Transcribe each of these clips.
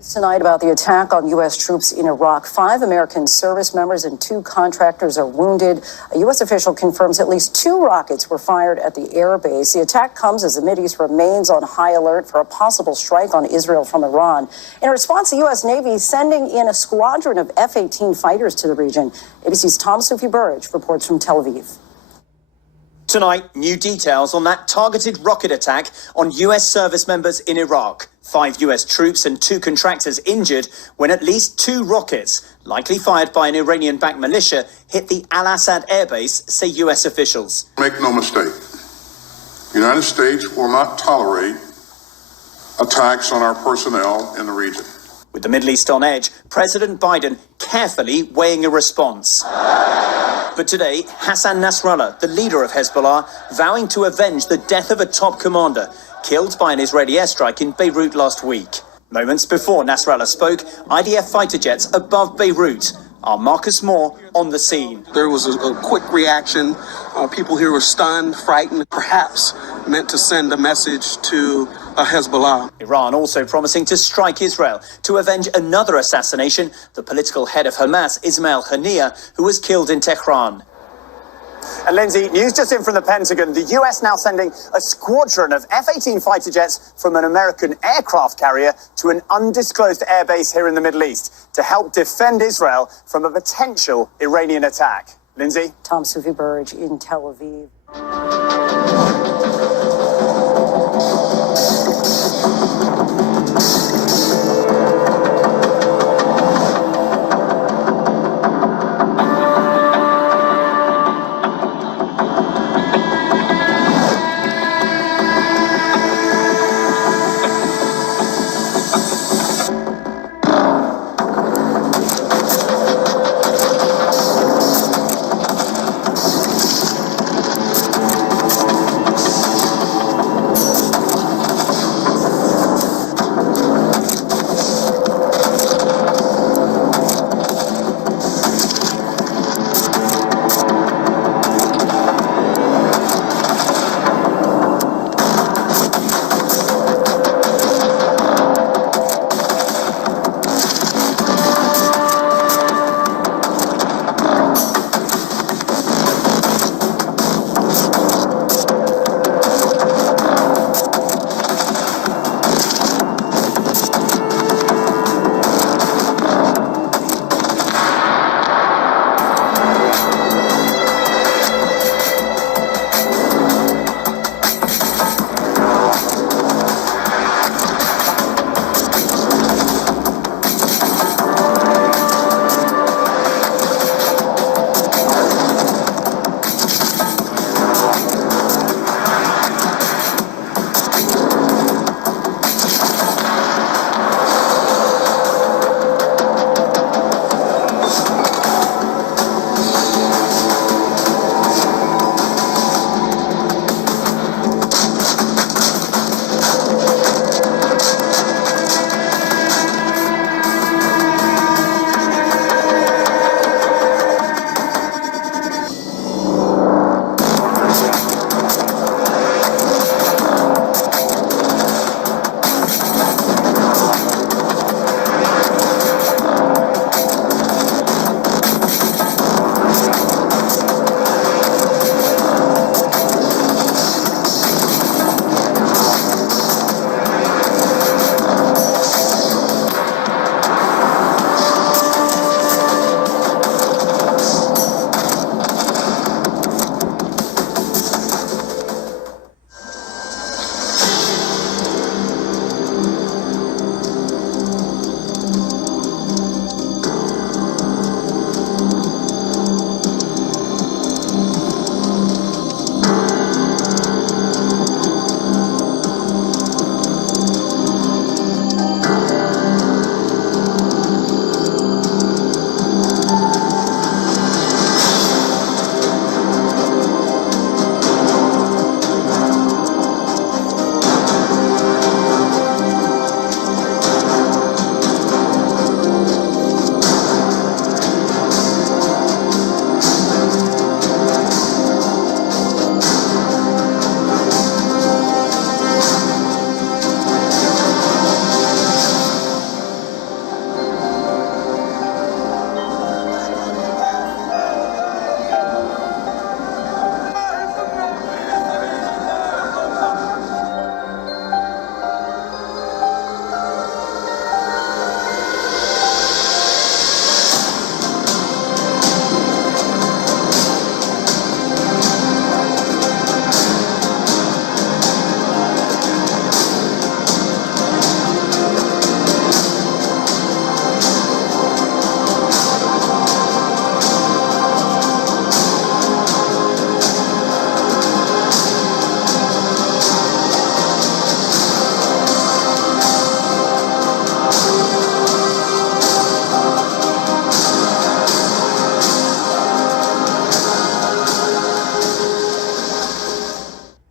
Tonight about the attack on U.S. troops in Iraq. 5 American service members and 2 contractors are wounded. A U.S. official confirms at least 2 rockets were fired at the air base. The attack comes as the Mideast remains on high alert for a possible strike on Israel from Iran. In response, the U.S. Navy is sending in a squadron of F-18 fighters to the region. ABC's Tom Sufi Burridge reports from Tel Aviv. Tonight, new details on that targeted rocket attack on U.S. service members in Iraq. 5 U.S. troops and 2 contractors injured when at least 2 rockets, likely fired by an Iranian-backed militia, hit the Al-Assad airbase, say U.S. officials. Make no mistake, the United States will not tolerate attacks on our personnel in the region. With the Middle East on edge, President Biden carefully weighing a response. But today, Hassan Nasrallah, the leader of Hezbollah, vowing to avenge the death of a top commander, killed by an Israeli airstrike in Beirut last week. Moments before Nasrallah spoke, IDF fighter jets above Beirut. Our Marcus Moore on the scene. There was a quick reaction. People here were stunned, frightened, perhaps meant to send a message to Hezbollah. Iran also promising to strike Israel to avenge another assassination, the political head of Hamas, Ismail Haniyeh, who was killed in Tehran. And Lindsay, news just in from the Pentagon, the US now sending a squadron of F-18 fighter jets from an American aircraft carrier to an undisclosed airbase here in the Middle East to help defend Israel from a potential Iranian attack. Lindsay? Tom Sufi Burridge in Tel Aviv.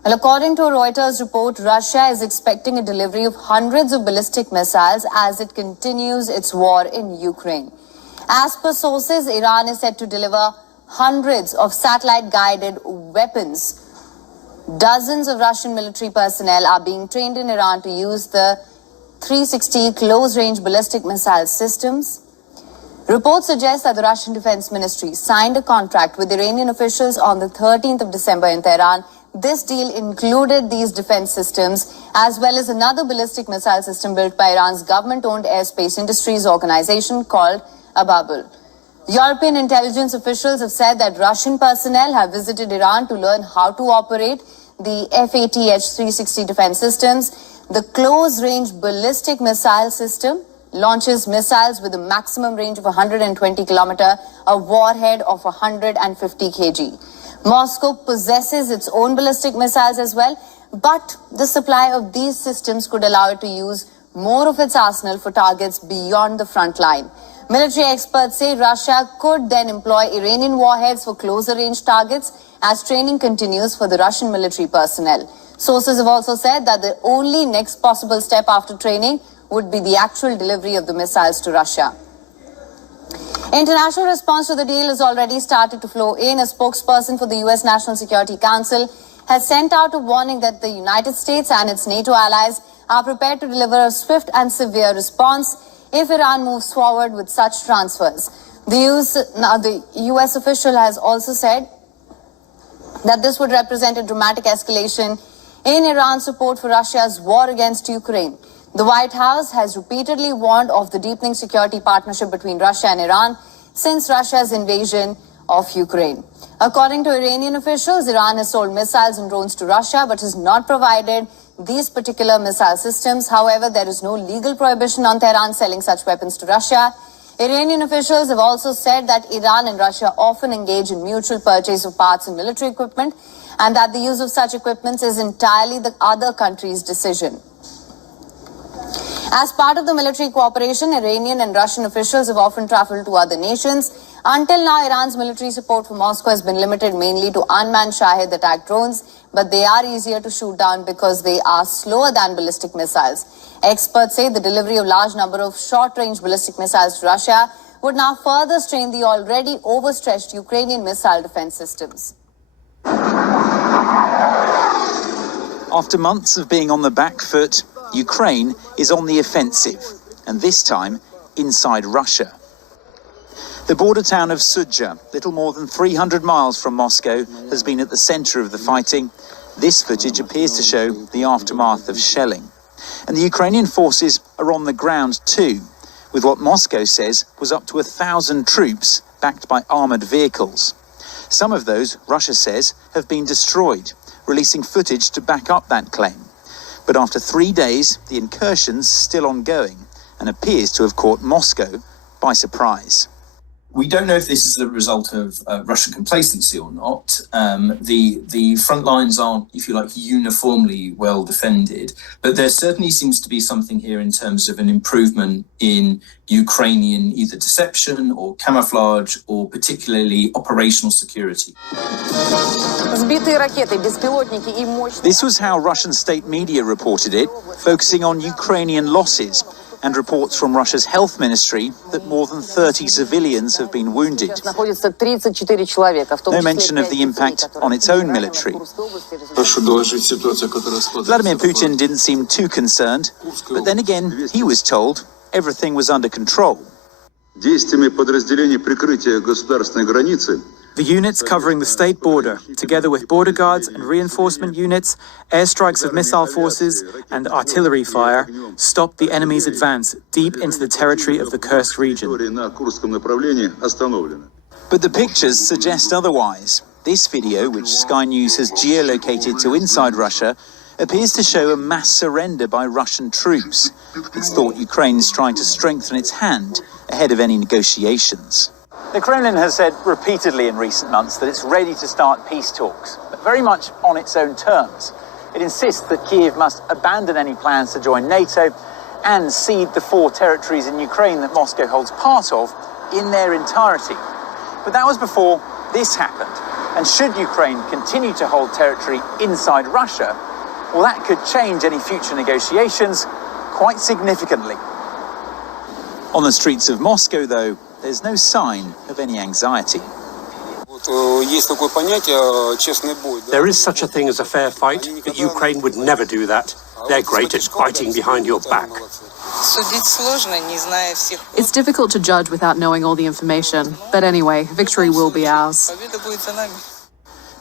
Well, according to a Reuters report, Russia is expecting a delivery of hundreds of ballistic missiles as it continues its war in Ukraine. As per sources, Iran is set to deliver hundreds of satellite-guided weapons. Dozens of Russian military personnel are being trained in Iran to use the 360 close-range ballistic missile systems. Reports suggest that the Russian Defense Ministry signed a contract with Iranian officials on the 13th of December in Tehran. This deal included these defense systems as well as another ballistic missile system built by Iran's government-owned airspace industries organization called Ababul. European intelligence officials have said that Russian personnel have visited Iran to learn how to operate the FATH-360 defense systems. The close-range ballistic missile system launches missiles with a maximum range of 120 km, a warhead of 150 kg. Moscow possesses its own ballistic missiles as well, but the supply of these systems could allow it to use more of its arsenal for targets beyond the front line. Military experts say Russia could then employ Iranian warheads for closer range targets as training continues for the Russian military personnel. Sources have also said that the only next possible step after training would be the actual delivery of the missiles to Russia. International response to the deal has already started to flow in. A spokesperson for the U.S. National Security Council has sent out a warning that the United States and its NATO allies are prepared to deliver a swift and severe response if Iran moves forward with such transfers. The U.S. official has also said that this would represent a dramatic escalation in Iran's support for Russia's war against Ukraine. The White House has repeatedly warned of the deepening security partnership between Russia and Iran since Russia's invasion of Ukraine. According to Iranian officials, Iran has sold missiles and drones to Russia but has not provided these particular missile systems. However, there is no legal prohibition on Tehran selling such weapons to Russia. Iranian officials have also said that Iran and Russia often engage in mutual purchase of parts and military equipment, and that the use of such equipment is entirely the other country's decision. As part of the military cooperation, Iranian and Russian officials have often traveled to other nations. Until now, Iran's military support for Moscow has been limited mainly to unmanned Shahed attack drones, but they are easier to shoot down because they are slower than ballistic missiles. Experts say the delivery of large number of short-range ballistic missiles to Russia would now further strain the already overstretched Ukrainian missile defense systems. After months of being on the back foot, Ukraine is on the offensive, and this time inside Russia. The border town of Sudzha, little more than 300 miles from Moscow, has been at the center of the fighting. This footage appears to show the aftermath of shelling. And the Ukrainian forces are on the ground too, with what Moscow says was up to 1,000 troops backed by armored vehicles. Some of those, Russia says, have been destroyed, releasing footage to back up that claim. But after 3 days, the incursion's still ongoing and appears to have caught Moscow by surprise. We don't know if this is the result of Russian complacency or not. The front lines aren't, if you like, uniformly well defended, but there certainly seems to be something here in terms of an improvement in Ukrainian either deception or camouflage or particularly operational security. This was how Russian state media reported it, focusing on Ukrainian losses and reports from Russia's health ministry that more than 30 civilians have been wounded. No mention of the impact on its own military. Vladimir Putin didn't seem too concerned, but then again, he was told everything was under control. The units covering the state border, together with border guards and reinforcement units, airstrikes of missile forces and artillery fire, stopped the enemy's advance deep into the territory of the Kursk region. But the pictures suggest otherwise. This video, which Sky News has geolocated to inside Russia, appears to show a mass surrender by Russian troops. It's thought Ukraine is trying to strengthen its hand ahead of any negotiations. The Kremlin has said repeatedly in recent months that it's ready to start peace talks, but very much on its own terms. It insists that Kyiv must abandon any plans to join NATO and cede the 4 territories in Ukraine that Moscow holds part of in their entirety. But that was before this happened. And should Ukraine continue to hold territory inside Russia, well, that could change any future negotiations quite significantly. On the streets of Moscow, though, there's no sign of any anxiety. There is such a thing as a fair fight, but Ukraine would never do that. They're great at fighting behind your back. It's difficult to judge without knowing all the information. But anyway, victory will be ours.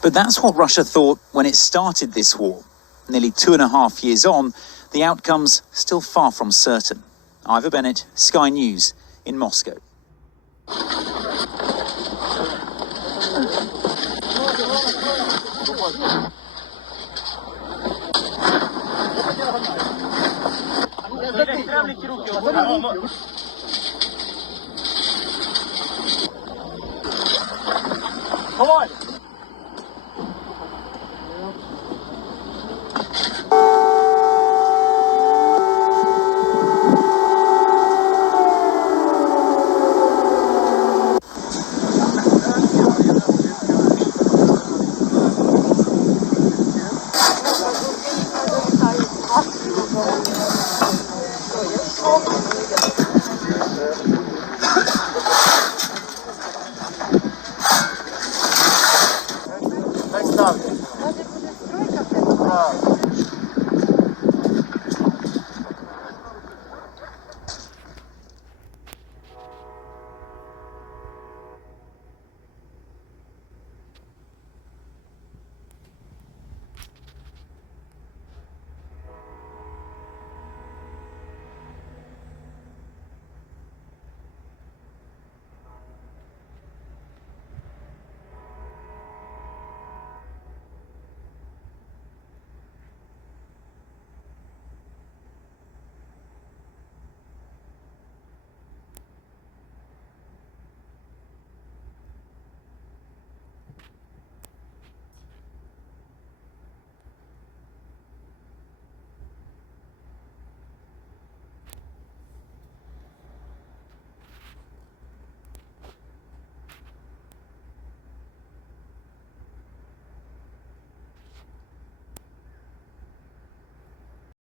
But that's what Russia thought when it started this war. Nearly 2.5 years on, the outcome's still far from certain. Ivor Bennett, Sky News in Moscow. Come on!